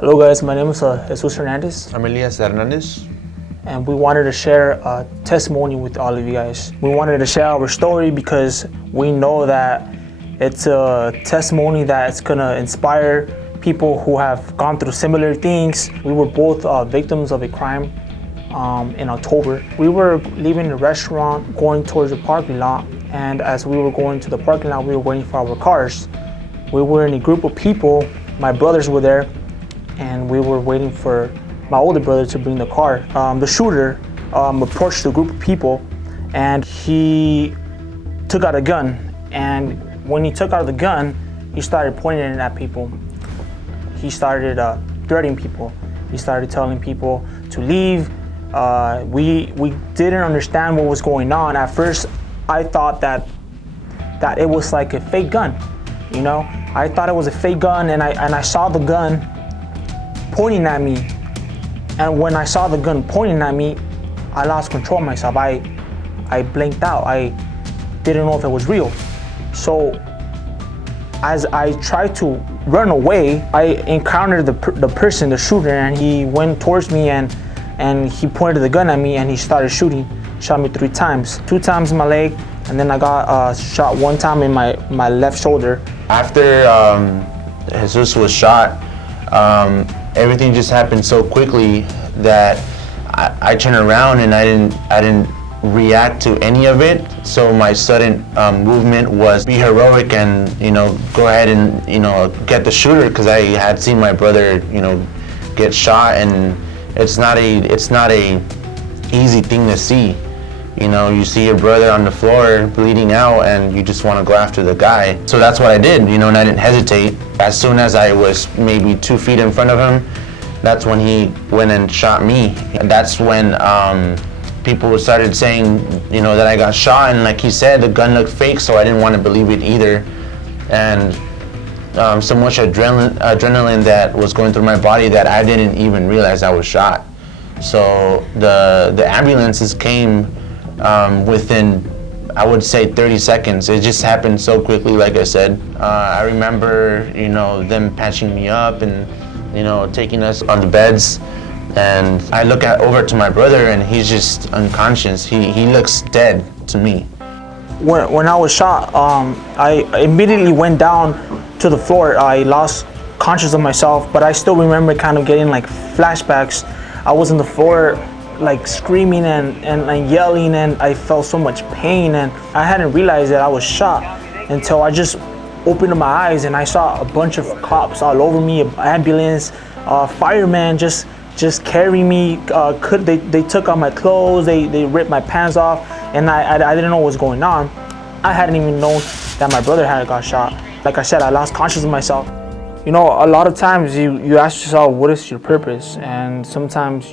Hello guys, my name is Jesus Hernandez, I'm Elias Hernandez. and we wanted to share a testimony with all of you guys. We wanted to share our story because we know that it's a testimony that's gonna inspire people who have gone through similar things. We were both victims of a crime in October. We were leaving the restaurant going towards the parking lot, and as we were going to the parking lot, we were waiting for our cars. We were in a group of people, my brothers were there, and we were waiting for my older brother to bring the car. The shooter approached the group of people, and he took out a gun. And when he took out the gun, he started pointing it at people. He started threatening people. He started telling people to leave. We didn't understand what was going on. At first, I thought that it was like a fake gun. You know, I thought it was a fake gun, and I saw the gun pointing at me. And when I saw the gun pointing at me, I lost control of myself. I blinked out. I didn't know if it was real. So as I tried to run away, I encountered the person, the shooter, and he went towards me and he pointed the gun at me and he started shooting. Shot me 3 times. 2 times in my leg, and then I got shot 1 time in my left shoulder. After Jesus was shot, everything just happened so quickly that I turned around and I didn't react to any of it. So my sudden movement was be heroic and go ahead and get the shooter, because I had seen my brother get shot, and it's not a easy thing to see. You see your brother on the floor bleeding out and you just want to go after the guy. So that's what I did, and I didn't hesitate. As soon as I was maybe 2 feet in front of him, that's when he went and shot me. And that's when people started saying, that I got shot, and like he said, the gun looked fake, so I didn't want to believe it either. And so much adrenaline that was going through my body that I didn't even realize I was shot. So the ambulances came within, I would say, 30 seconds. It just happened so quickly, like I said. I remember, them patching me up and, taking us on the beds. And I look over to my brother, and he's just unconscious. He looks dead to me. When I was shot, I immediately went down to the floor. I lost conscious of myself, but I still remember kind of getting like flashbacks. I was on the floor like screaming and yelling, and I felt so much pain, and I hadn't realized that I was shot until I just opened up my eyes and I saw a bunch of cops all over me, an ambulance, firemen just carrying me. They took out my clothes, they ripped my pants off, and I didn't know what was going on. I hadn't even known that my brother had got shot. Like I said, I lost consciousness of myself. A lot of times you ask yourself, what is your purpose? And sometimes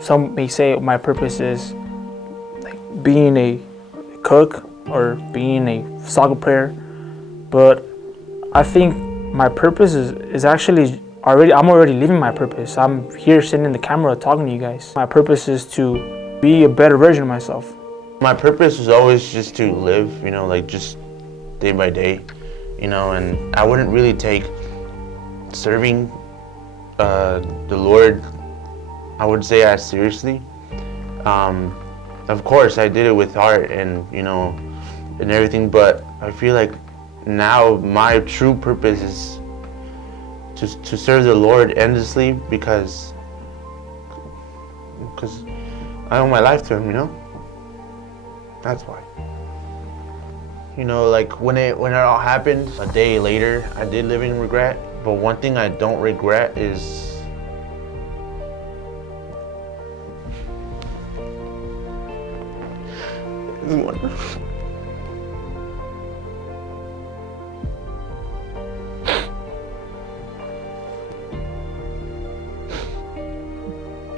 some may say my purpose is like being a cook or being a soccer player, but I think my purpose is actually I'm already living my purpose. I'm here sitting in the camera talking to you guys. My purpose is to be a better version of myself. My purpose was always just to live, like just day by day, and I wouldn't really take serving the Lord, I would say, as seriously. Of course, I did it with heart and and everything, but I feel like now my true purpose is to serve the Lord endlessly, because I owe my life to Him. That's why. Like when it all happened, a day later, I did live in regret. But one thing I don't regret is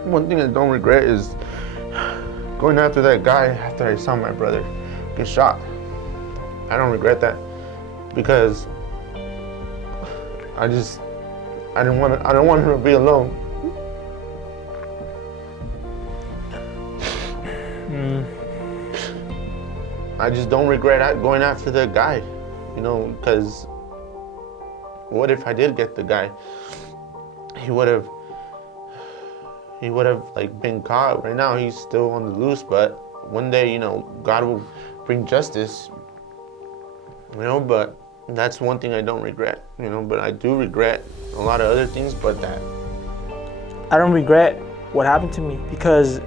one thing I don't regret is going after that guy after I saw my brother get shot. I don't regret that, because I don't want him to be alone. I just don't regret going after the guy, because what if I did get the guy? he would have like been caught. Right now he's still on the loose, but one day, you know, God will bring justice, you know. But that's one thing I don't regret, you know. But I do regret a lot of other things, but that I don't regret what happened to me because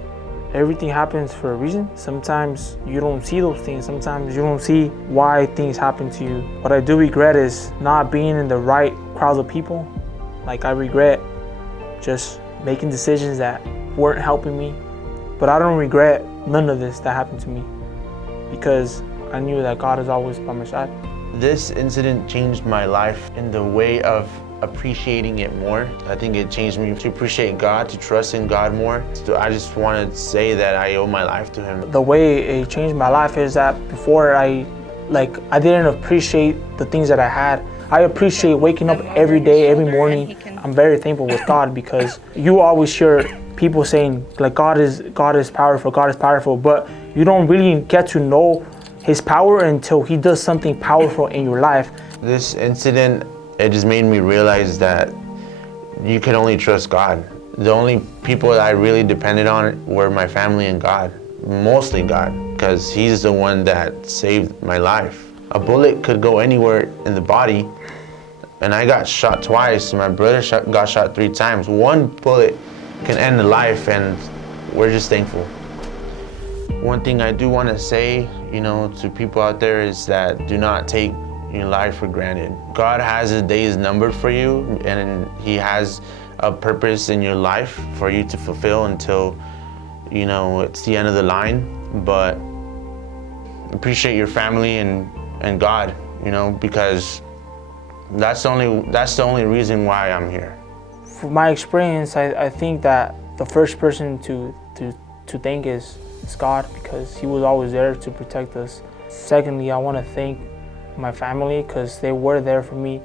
everything happens for a reason. Sometimes you don't see those things. Sometimes you don't see why things happen to you. What I do regret is not being in the right crowds of people. Like, I regret just making decisions that weren't helping me. But I don't regret none of this that happened to me because I knew that God is always by my side. this incident changed my life in the way of appreciating it more. I think it changed me to appreciate God, to trust in God more. So I just want to say that I owe my life to Him. The way it changed my life is that before I didn't appreciate the things that I had. I appreciate waking up every day, every morning. I'm very thankful with God because you always hear people saying like God is powerful, but you don't really get to know His power until He does something powerful in your life. This incident, it just made me realize that you can only trust God. The only people that I really depended on were my family and God, mostly God, because He's the one that saved my life. A bullet could go anywhere in the body, and I got shot twice. My brother got shot 3 times. One bullet can end a life, and we're just thankful. One thing I do want to say, to people out there is that do not take your life for granted. God has His days numbered for you, and He has a purpose in your life for you to fulfill until, it's the end of the line. But appreciate your family and God, because that's the only reason why I'm here. From my experience, I think that the first person to thank is God, because He was always there to protect us. Secondly, I want to thank my family because they were there for me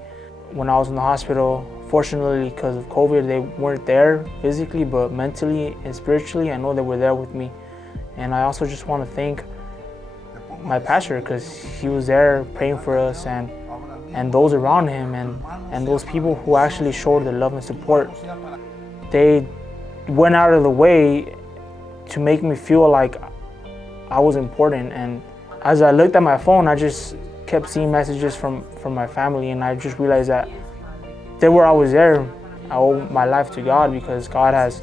when I was in the hospital. Fortunately, because of COVID, they weren't there physically, but mentally and spiritually, I know they were there with me. And I also just want to thank my pastor because he was there praying for us, and those around him, and those people who actually showed their love and support. They went out of the way to make me feel like I was important. And as I looked at my phone, I just kept seeing messages from my family, and I just realized that they were always there. I owe my life to God because God has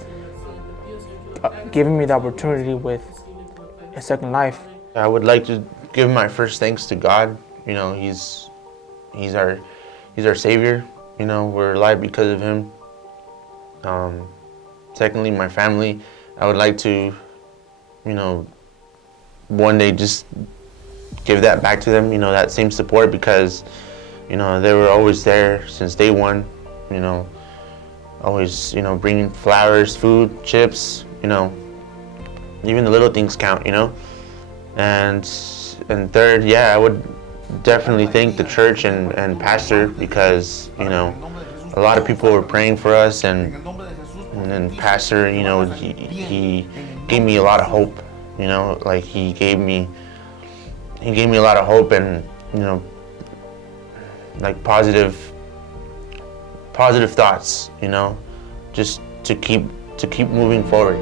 given me the opportunity with a second life. I would like to give my first thanks to God. He's our Savior. We're alive because of Him. Secondly, my family. I would like to, one day just give that back to them, that same support, because, they were always there since day one, always, bringing flowers, food, chips, even the little things count, And third, I would definitely thank the church and pastor, because, a lot of people were praying for us, and then pastor, he gave me a lot of hope, like he gave me a lot of hope, and, like positive thoughts, just to keep moving forward.